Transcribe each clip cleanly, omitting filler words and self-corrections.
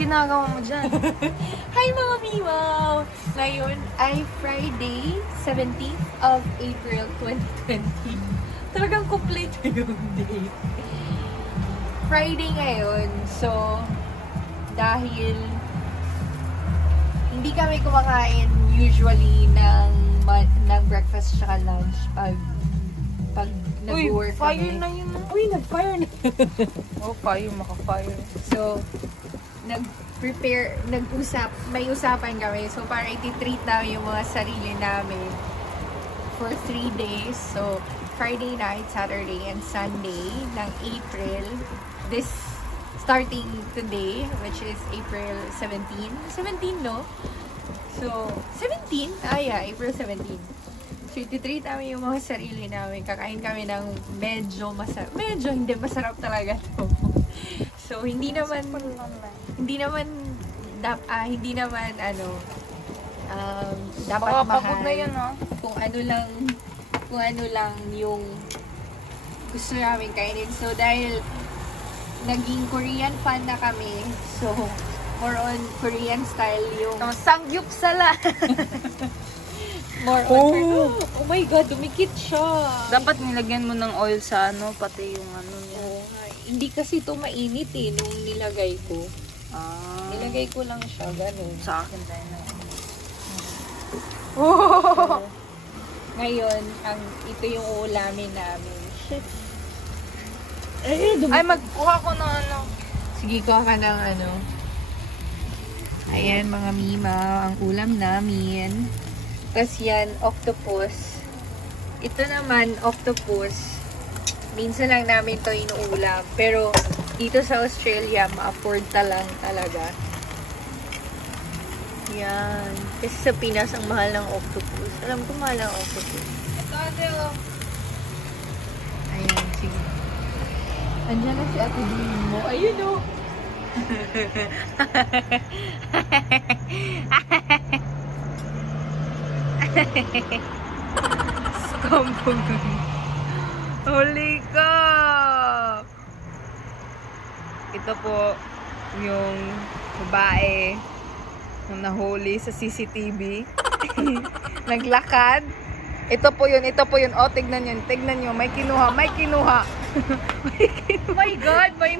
ginagawa mo dyan? Hi mga Mimaw! Ngayon ay Friday, 17th of April 2020. Talagang complete yung day. Friday ngayon, so dahil hindi kami kumakain usually ng breakfast tsaka lunch pag nag-work kami. Fire na yun. Uy, nag-fire na. Oh, fire, maka-fire. So, may usapan kami. So, para iti-treat namin yung mga sarili namin for 3 days. So, Friday night, Saturday, and Sunday ng April. This starting today, which is April 17. 17, no? So, 17? April 17. So, iti-treat namin yung mga sarili namin. Kakain kami ng medyo masarap. Medyo hindi masarap talaga to. So, hindi naman dapat baka mahal. pagod na yun, no? Kung ano lang yung gusto namin kainin. So, dahil naging Korean fan na kami, so, more on Korean style yung Sangyup sala. more on oh my God, dumikit siya. Dapat nilagyan mo ng oil sa ano, pati yung ano niya. Hindi kasi ito mainit eh, nung nilagay ko. Nilagay ko lang siya, ganun. Sa akin tayo na. So, ngayon, ito yung uulamin namin. Shit. Ay, magkuha ko ng ano. Sige, kuha ka ng ano. Ayan, mga Mima, ang ulam namin. Tapos yan, octopus. Ito naman, octopus. Minsan lang namin to inuulam. Pero, dito sa Australia, ma-afford lang talaga. Yan. Kasi sa Pinas, ang mahal ng octopus. Alam ko mahal ng octopus. Ito, ate, oh. Ayan, sige. Andiyan na si Ate Dino mo. Ayun, oh. Skampong. Huli ka! Ito po yung babae na nahuli sa CCTV. Naglakad. Ito po yun. Oh, tignan nyo. May kinuha. Oh my God! May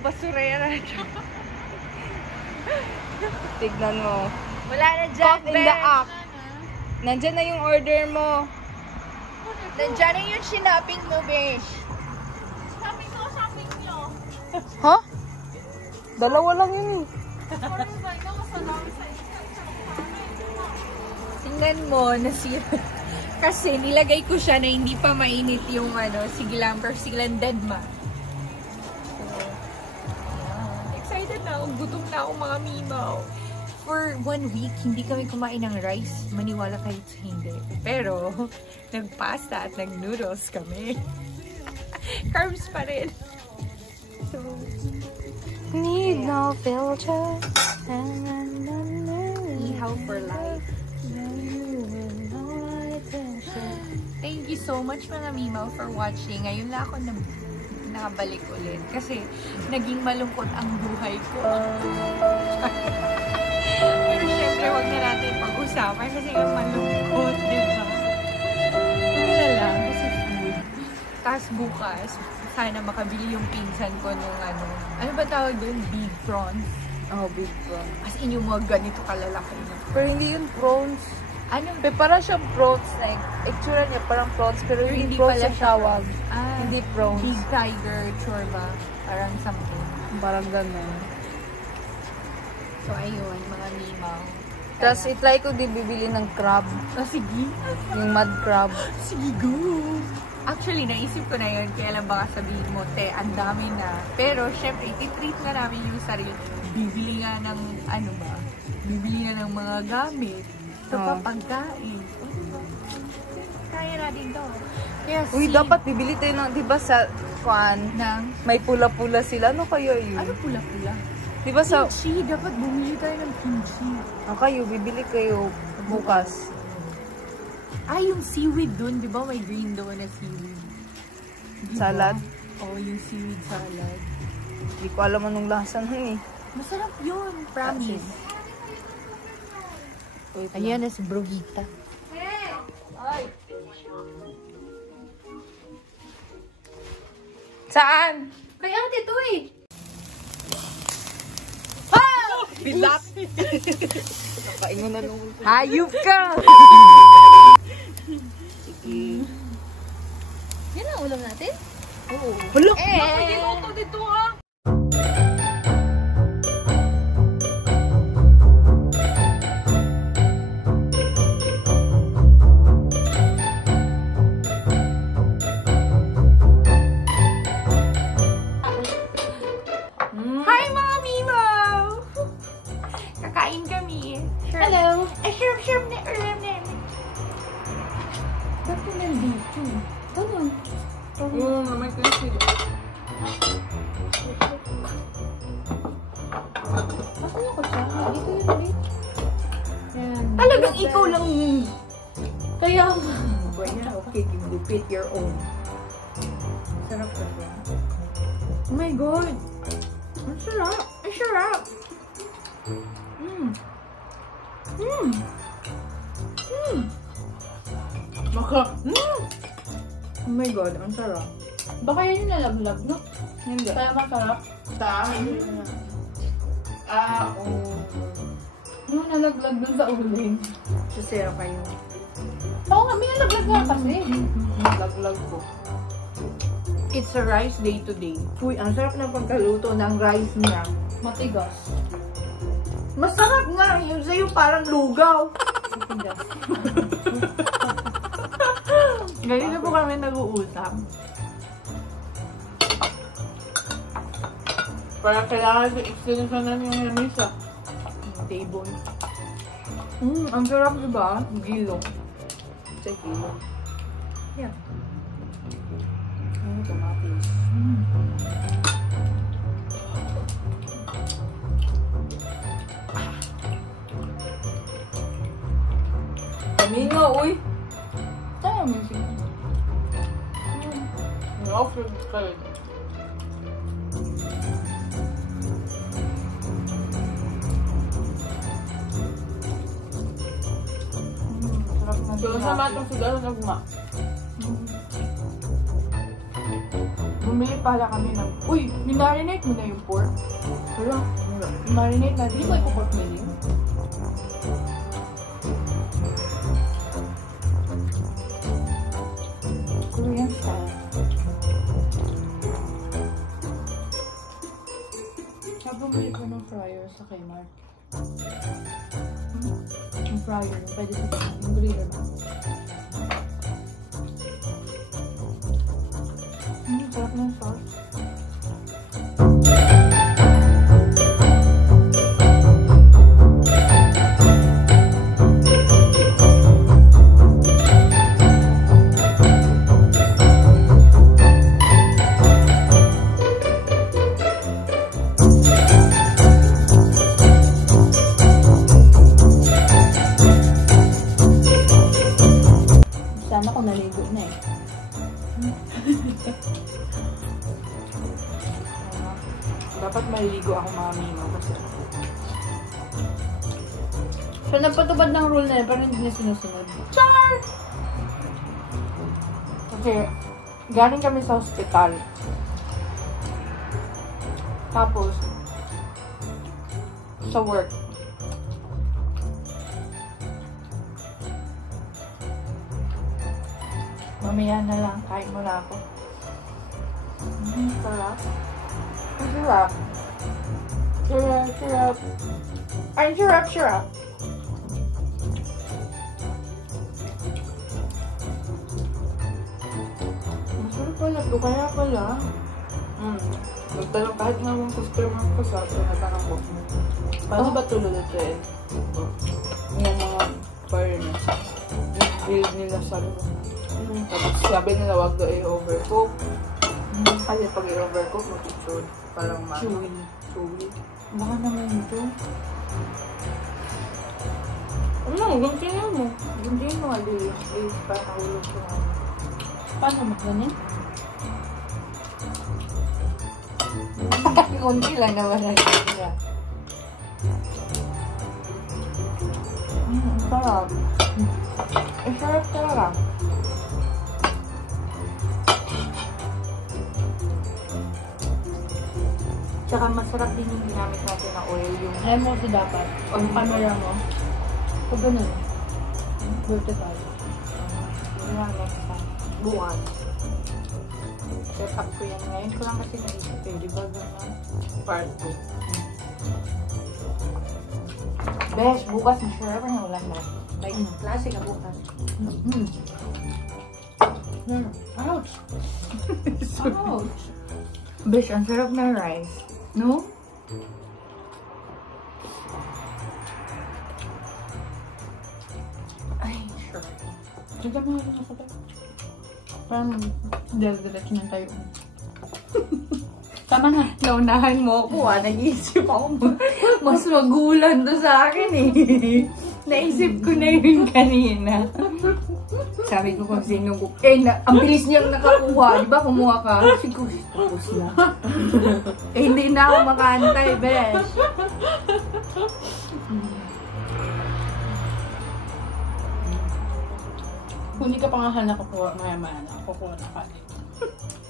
basurera. Tignan mo. Wala na dyan, Caught in the act. Nandyan na yung order mo. Nandyan na yung shinaping mo, besh. Shopping nyo. Ha? Dalawa lang yun eh. Tingnan mo, nasira. Kasi nilagay ko siya na hindi pa mainit yung sige lang dead ma. So, excited na ako. Gutom na ako mga Mimaw. For 1 week, hindi kami kumain ng rice. Maniwala kayo sa hindi. Pero, nagpasta at nag-noodles kami. Carbs pa rin. So, Need no filter. ihaw for life. Thank you so much mga Mimaw for watching. Ngayon lang ako nakabalik ulit. Kasi, naging malungkot ang buhay ko. Pero syempre, huwag na natin pag-usapan kasi yung malungkot, diba? Wala lang, kasi food. Tapos bukas, sana makabili yung pinsan ko nung ano ba tawag doon? Big prawns. Oh, big prawns. As in yung mga ganito kalalaki na. Pero hindi yun prawns. Ano? Parang siyang prawns. Like, itsura niya parang prawns. Pero hindi prawns pala yung tawag. Ah, Hindi prawns. Big tiger chorba. Parang something. Parang ganun. So, ayun, mga Mimaw. Tapos, itry ko din bibili ng crab. Sige. Yung mud crab. Sige, go! Actually, naisip ko na yun. Kaya lang baka sabihin mo, te, ang dami na. Pero, syempre, ititreat na namin yung sarili. Bibili nga ng, bibili na ng mga gamit. Ito pa, pagkain. Kaya natin to. Kaya, Uy, dapat bibili tayo ng, di ba sa may pula-pula sila. Ano kayo yun? Ano pula-pula? Di ba sa... Kimchi. Dapat bumili tayo ng kimchi. kayo, bibili kayo bukas. Yung seaweed dun. Di ba may green doon na seaweed? Diba? Salad? Oo, yung seaweed salad. Hindi ko alam anong lasa nun eh. Masarap yun. Promise. Ayan na si Brogita. Saan? Kay ate to eh. Bilat! Nakaingon na nung... Hayop ka! Sige. Yan ang ulam natin? Oo. Hala! Nakaginoto dito ah! Hi, Mommy Mo! Kakain kami. Hello! Sure na ulam namin. Ba't ka nandito? Ano? Oo, naman kasi. Asan yung kutsa? Dito yun ulit. Talagang ikaw lang yun. Kaya Buena, okay, you pick your own. Sarap ka siya. oh my God! Ang sarap! Ang sarap! Oh my God, ang sarap. Baka yan yung nalaglag, no? Hindi. Kaya masarap. Yung nalaglag dun sa uling. Sisera kayo. Oo nga, may nalaglag nga kasi. Nalaglag ko. It's a rice day today. Uy, ang sarap ng pagkaluto ng rice niya. Matigas. Masarap nga! Yung sa'yo parang lugaw. Matigas. Ganyan na po kami nag-uusap. Parang kailangan sa extension na yung lamisa. Yung table. Ang sarap diba? Gilo. Sa gilo. Yeah. Tomatis. Kami nga, uy! Kaya mo siya. Offer kayo. So, sama itong sugal na guma. Bumili pala kami ng... Uy! Minarinate mo na yung pork. Wala. Marinate natin. Hindi mo ipuport mo yun? Korean style. Bumili ko ng fryer sa Kmart. Yung fryer, pwede sa Kmart. Yung griller ba? Sarap ng sauce. Sana ko naligo na eh. Dapat maliligo ako mami mo kasi So, nagpatubad ng rule na yun, pero hindi na sinusunod. Char! Kasi galing kami sa hospital. Tapos sa work. Mamaya na lang, kain mo na ako. Sarap. Ang sarap. Sarap. Ay, sarap. Masarap pala ito, kaya pala. Nagtanong kahit nga mga customer ko sa atin, natanong ko, paano ba ito lulutuin? Yung mga foreigners, yung build nila sa tapos sabi nila wag daw i-overcook. Kasi pag i-overcook, mag-chew. Parang chewy. Baka naman ito. Ano, gantiyan mo. Gantiyan mo nga dili. Eh, patahulog ko nga. Paano magkanin? Kunti lang naman ang kanya. Ang sarap. Ang sarap talaga. Tsaka masarap din yung ginamit natin na oil. Yung Alam mo kasi dapat, ang camera mo, pag ganun, vertical. yun lang next time. Bukas. Set up ko yan ngayon. Ko lang kasi naisip eh. Di ba gano'n? Part 2. Besh, bukas na sure pa na ulan na. Like, klase ka bukas. Ouch! Ouch! Besh, ang sarap na rice. No? Ay, sure. Sige mo na sa tayo. Parang diretso na tayo. Tama na. Naunahan mo ako nag-iisip ako. Mas magulan to sa akin eh. Naisip ko na yun kanina. Sabi ko kung sino ko. Ang bilis niyang nakakuha. Di ba kumuha ka? Siguro, tapos na. Hindi na ako makantay, besh. Kung hindi ka pa nga nakakuha, maya-maya na. Kukuha na ka din.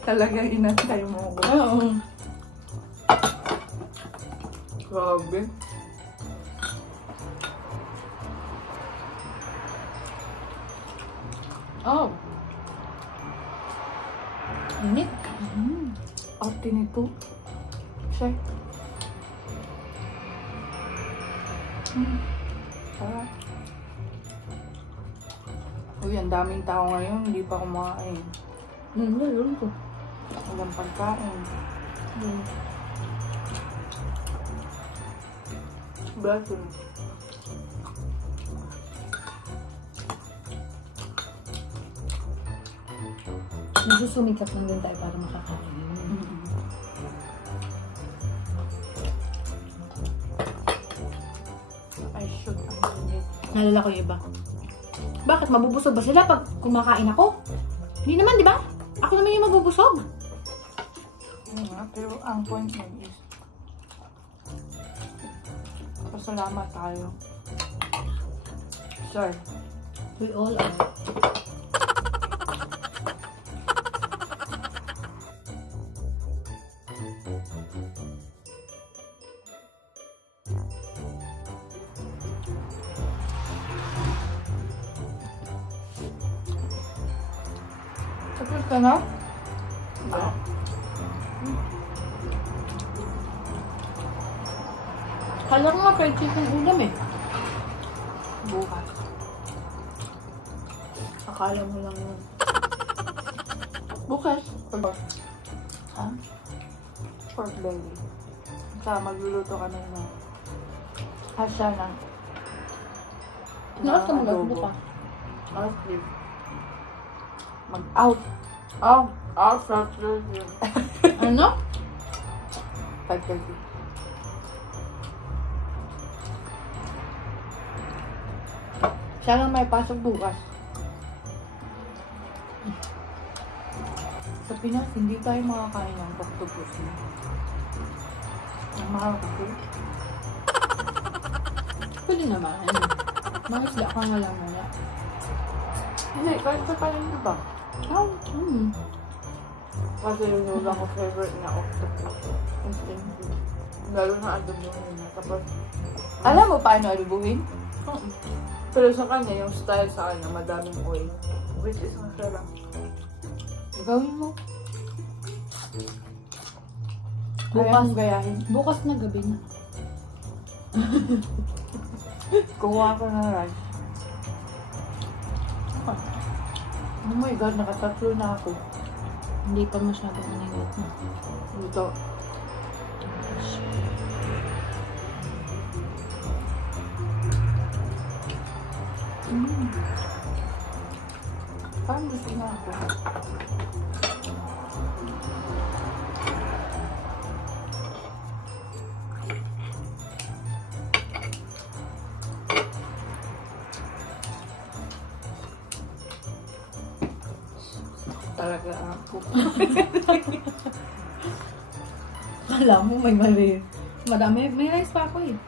Talagang inantay mo ko. Oo. Grabe. Oh. Init. Ate nito. Siya. Sarap. Uy, ang daming tao ngayon. Hindi pa kumain. Yun ko. Walang pagkain. Blessing. Medyo sumikap lang din tayo para makakain. I should understand. Nalala ko yung iba. Bakit? Mabubusog ba sila pag kumakain ako? Hindi naman, di ba? Ako naman yung mabubusog. Pero ang point nun is pasalamat tayo. Sir. We all are. Tapos ka na? Oo. Kala ko nga fried chicken ulam eh. Bukas. Akala mo lang yun. Bukas. Ha? Pork belly. Saka magluluto ka na yun. Asya ng Nakas ka mo adobo. bukas. Out, please. Mag-out. Out. Out. Ano? 5:30. Siya lang may pasok bukas. Sa Pinas, hindi tayo makakain ng octopus na. Ang mahal kasi. Pwede naman. Mga isda ka nga lang muna. Hindi, kahit sa palengke ba? Oh, Kasi yung ulang ko favorite na octopus. Instantly. Lalo na adobohin na. Tapos, alam mo paano adobohin? Pero sa kanya, yung style sa kanya, madaming oil. Which is masarap. Gawin mo. Bukas gayahin. Bukas na gabi na. Kuha ko ng rice. Oh my God, nakatatlo na ako. Hindi pa masyadong nangyayat na. Ito. Parang gusto na ako. Talaga ako. Alam mo, may mali. Madami. May rice pa ako eh.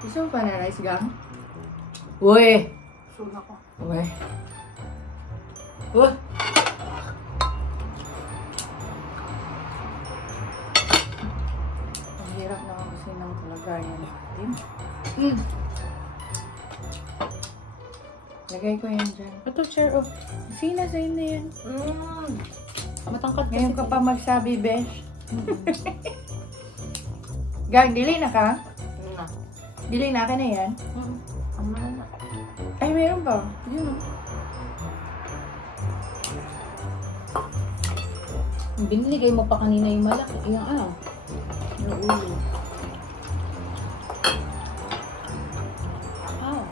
Gusto mo pa na rice gang? Uy! Suna ko. Uy. Ang hirap naman kasi ng kalagayan natin. Lagay ko yan dyan. Ito, share of. Sina sa'yo na yan. Matangkad kasi. Ngayon ka pa magsabi, besh. Gang, dili na ka? Na. Dili na ka na yan? Ama na. Ay, meron pa. Yun o. Binigay mo pa kanina yung malaki. Yung ano? Yung ulo. Wow.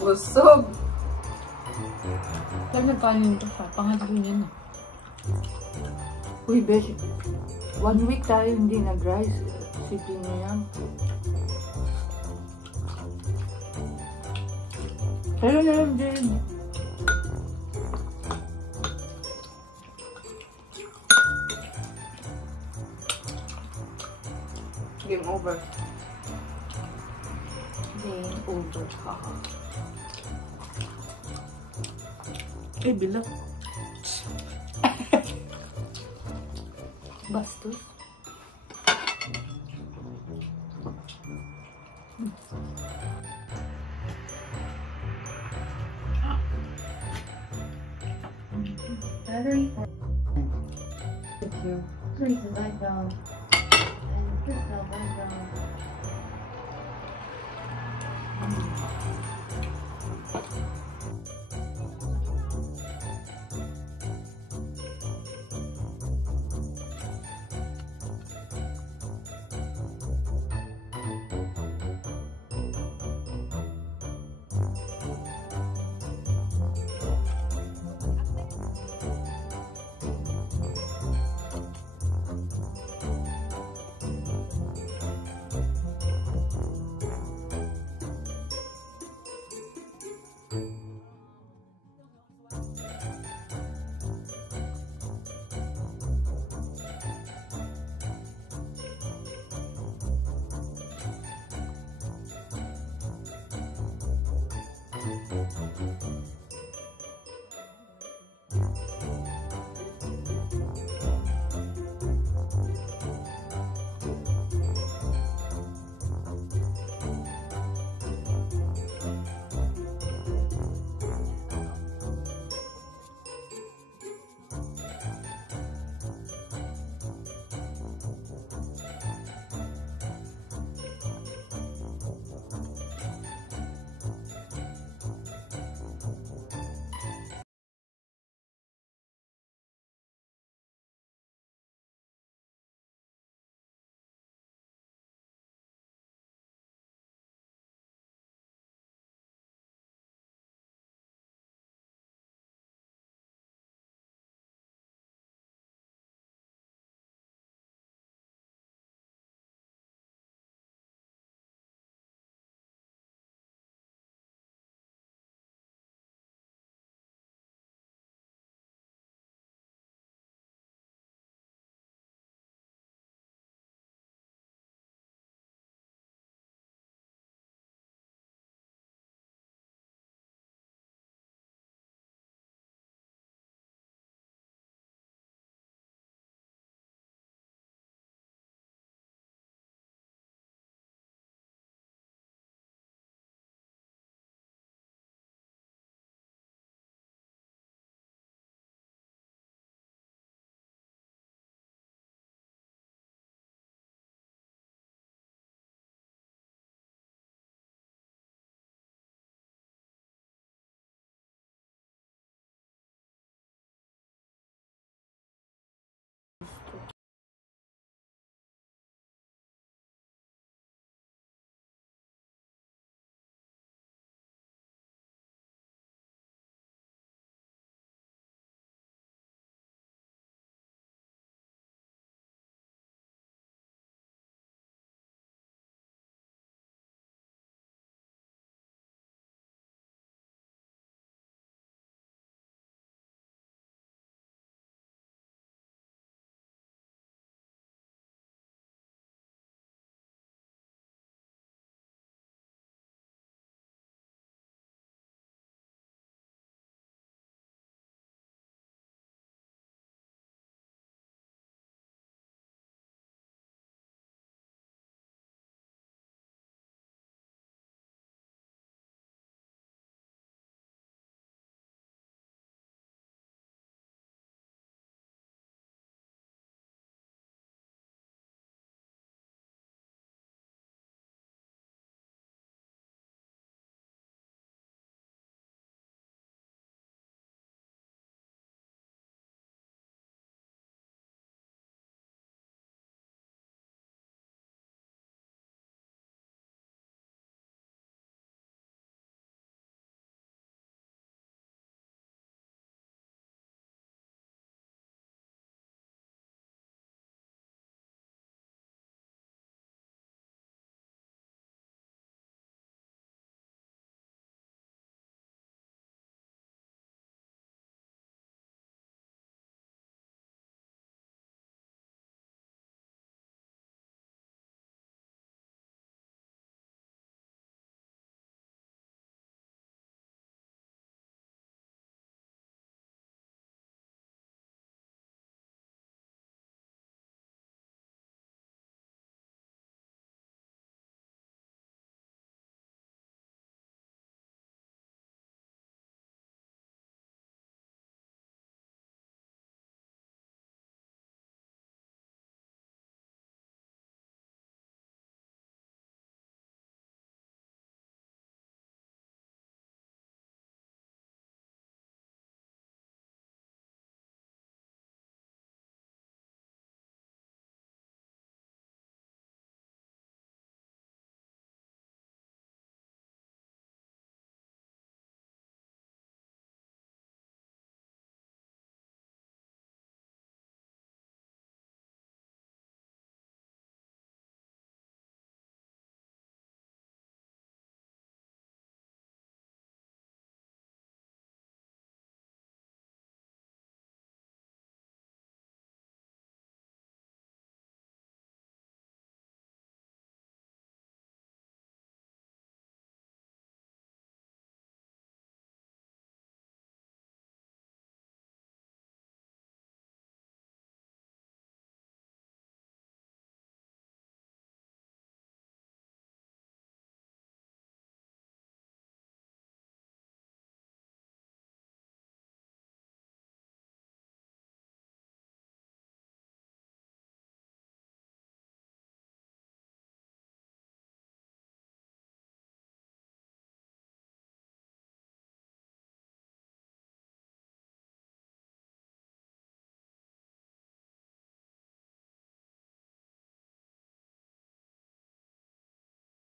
Busog. Kaya nagkanin ito siya. Pangalunin na. Uy, besh. 1 week tayo hindi nag-rice. Isipin mo yan. Pero na lang din. Game over. Game over. Ay, bilang. Bastos. Battery for thank you. Please, I don't. And Crystal, I don't.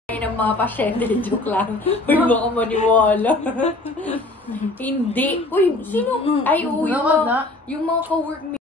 Ay, ng mga pasyente, joke lang. Uy, baka maniwala. Hindi. Uy, sino? Ay, uy, yung mga ka-workmate.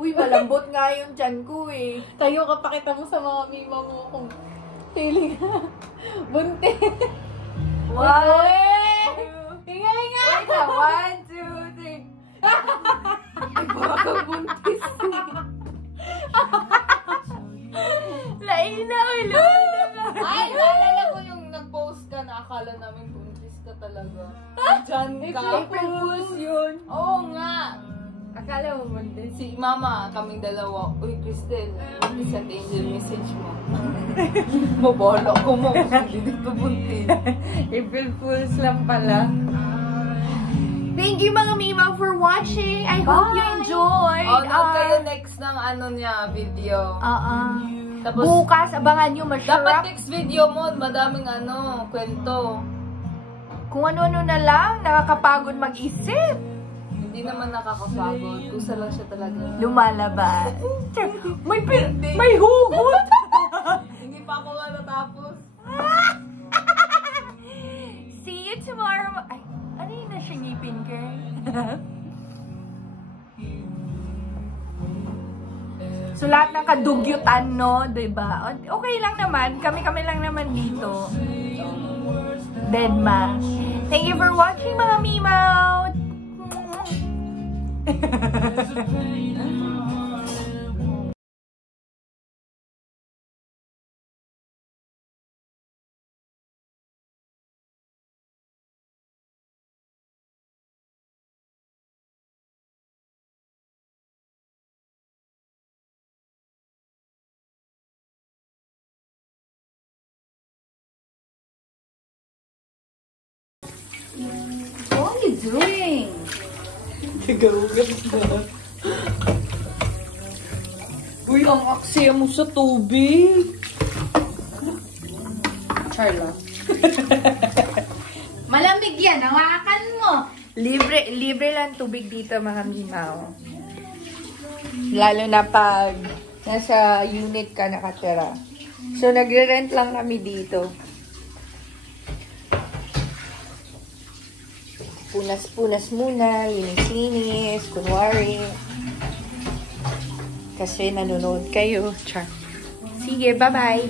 Uy, malambot nga yung tiyan ko eh. Tayo ka, pakita mo sa mga mima mo kung feeling bunti. Wow! Hinga, hinga! Wait na, 1, 2, 3. Ay, baka buntis. Lain na, ulo. Ay, naalala ko yung nag-post ka na akala namin buntis ka talaga. Diyan ka. April Fools yun. Oo nga. Akala mo buntis. Si mama, kaming dalawa. Uy, Cristel, buntis at angel message mo. Mabolo ko mo. Hindi dito buntis. April Fools lang pala. Thank you mga Mima for watching. I hope you enjoyed. Oh, note kayo next ng ano niya, video. Tapos, bukas, abangan nyo, dapat masarap. next video mo, madaming ano, kwento. Kung ano-ano na lang, nakakapagod mag-isip. Hindi naman nakakapagod. Kusa lang siya talaga. Lumalabas. May hugot! Hindi pa ako nga natapos. See you tomorrow. Ay, ano yun na siya ngipin, girl? So, lahat ng kadugyutan, no? Diba? Okay lang naman. Kami-kami lang naman dito. Deadma. Thank you for watching, mga Mimaw! What are you doing? Tigarugan na. Uy, ang aksaya mo sa tubig. Charla. Malamig yan. Hawakan mo. Libre lang tubig dito, mga Mimaw. Lalo na pag nasa unit ka nakatira. So, nagre-rent lang kami dito. Punas-punas muna, linis-linis, kunwari. Kasi nanonood kayo. Char. Sige, bye-bye!